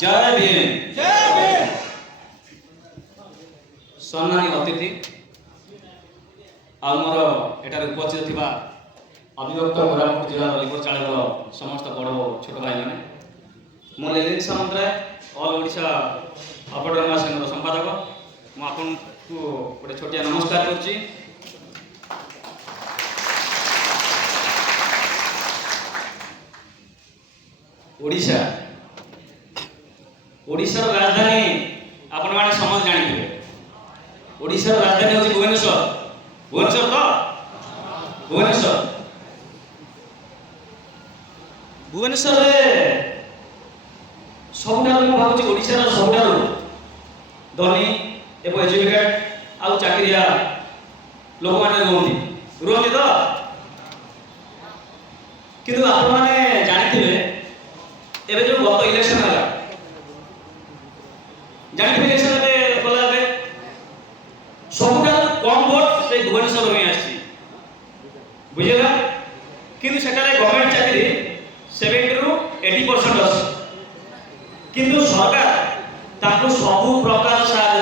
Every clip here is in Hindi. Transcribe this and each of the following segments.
जय भीम। सम्मानित अतिथि आमर एठार उपस्थित थिबा अभिभक्त कोरापुट जिला लिवर चालक समस्त बड़ छोट भाई मैंने मो लीलिन सामंतराय ऑल ओडिशा अपडरमा संघर संपादक मुझे गोटे छोटिया नमस्कार करुच्ची। ओडिशा ओडिशार राजधानी आपण माने समझ जानिथिबे। ओडिशार राजधानी होची भुवनेश्वर। भुवनेश्वर तो भुवनेश्वर भुवनेश्वर सबुठारु मु भाबुची ओडिशार सबुठारु धनी एवं एजुकेटेड आउ चाकरिया लोक माने रुहंती तो किंतु आपण माने जानिथिबे एबे जो गत इलेक्शन हला जानिथिबे इलेक्शन रे गला बे सबुठारु कम वोट से भुवनेश्वर में आसी बुझेला किंतु सेटारे गवर्नमेंट चाकरी 70 रु 80% अछि किंतु सरकार ताको सबु प्रकार सहायता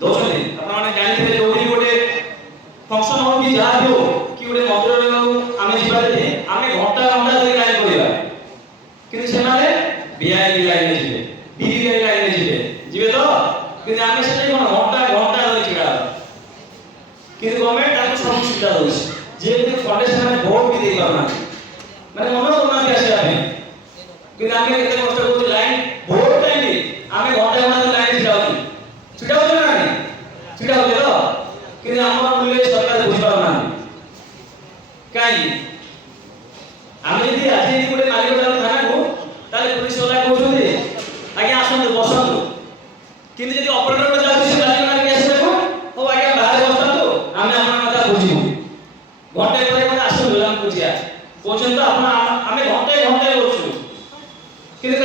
दोछन आपण माने जानिथिबे जोडी गोटे फंक्शन हो कि जहा हो कि गोटे मंदिर आमे जिबारे आमे घंटा घंटा धरि लाइन करिया किंतु से माने बीआईबी लाइन जिबे बीबीआई लाइन जिबे तो किंतु आमे से कोन घंटा घंटा धरि छिड़ा किंतु गवर्नमेंट ताको सब सुविधा दोछ जे फाउंडेशन में वोट भी दे पाना माने मन करना के आसे आमे किंतु आमे केते कष्ट करते लाइन वोट टाइम आमे घंटा घंटा लाइन छिड़ा ना नहीं छिड़ा तो किंतु हमर मूल्य सरकार बुझ पाना काई आमे यदि आज यदि गोटे मालिक थाना को ताले पुलिस वाला कहउछथि आगे आसंतु बसंतु किंतु यदि ऑपरेटर को जाउ से मालिक मार के आसे देखो ओ आगे बाहर बसंतु आमे आपन माता बुझिबु घंटे ପରେ कोन आसु हम बुझिया कोछन तो आपन आमे घंटे घंटे बसु किंतु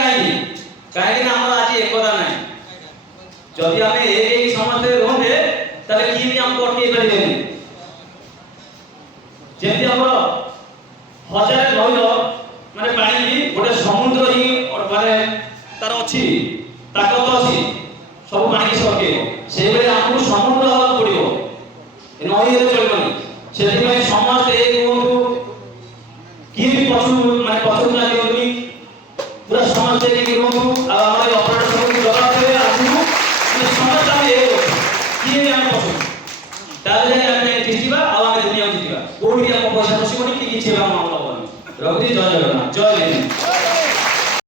काहे ना हमर आज एकता नै जदि आमे एक समस्ते रहबे ताले की भी हम कोटी करिबेनी जेति हमर हजार नहिलो माने पानी भी गोटे समुद्र ही और माने तार अछि ताकत अछि सब पानी के सके से बेले हमहु समुद्र हवा पड़िबो ए नही रे चलबनी सेति में समस्त एक होंतु की भी पशु माने पशु ना दियोनी पूरा